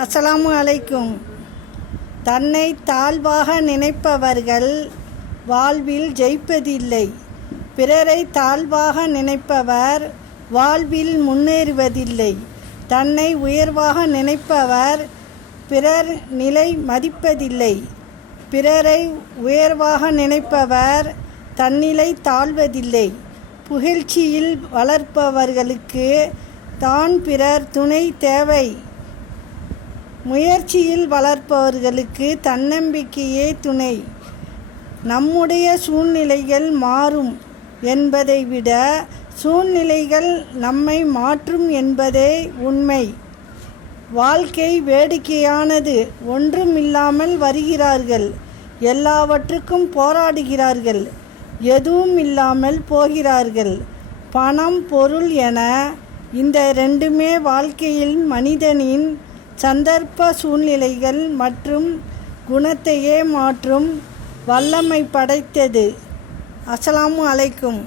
அஸ்லாம் அலைக்கும். தன்னை தாழ்வாக நினைப்பவர்கள் வாழ்வில் ஜெயிப்பதில்லை. பிறரை தாழ்வாக நினைப்பவர் வாழ்வில் முன்னேறுவதில்லை. தன்னை உயர்வாக நினைப்பவர் பிறர் நிலை மதிப்பதில்லை. பிறரை உயர்வாக நினைப்பவர் தன்னிலை தாழ்வதில்லை. புகழ்ச்சியில் வளர்ப்பவர்களுக்கு தான் பிறர் துணை தேவை. முயற்சியில் வளர்ப்பவர்களுக்கு தன்னம்பிக்கையே துணை. நம்முடைய சூழ்நிலைகள் மாறும் என்பதை விட சூழ்நிலைகள் நம்மை மாற்றும் என்பதே உண்மை. வாழ்க்கை வேடிக்கையானது ஒன்றுமில்லாமல் வருகிறார்கள். எல்லாவற்றுக்கும் போராடுகிறார்கள். எதுவும் இல்லாமல் போகிறார்கள். பணம் பொருள் என இந்த ரெண்டுமே வாழ்க்கையில் மனிதனின் சந்தர்ப்ப சூழ்நிலைகள் மற்றும் குணத்தையே மாற்றும் வல்லமை படைத்தது. அஸ்ஸலாமு அலைக்கும்.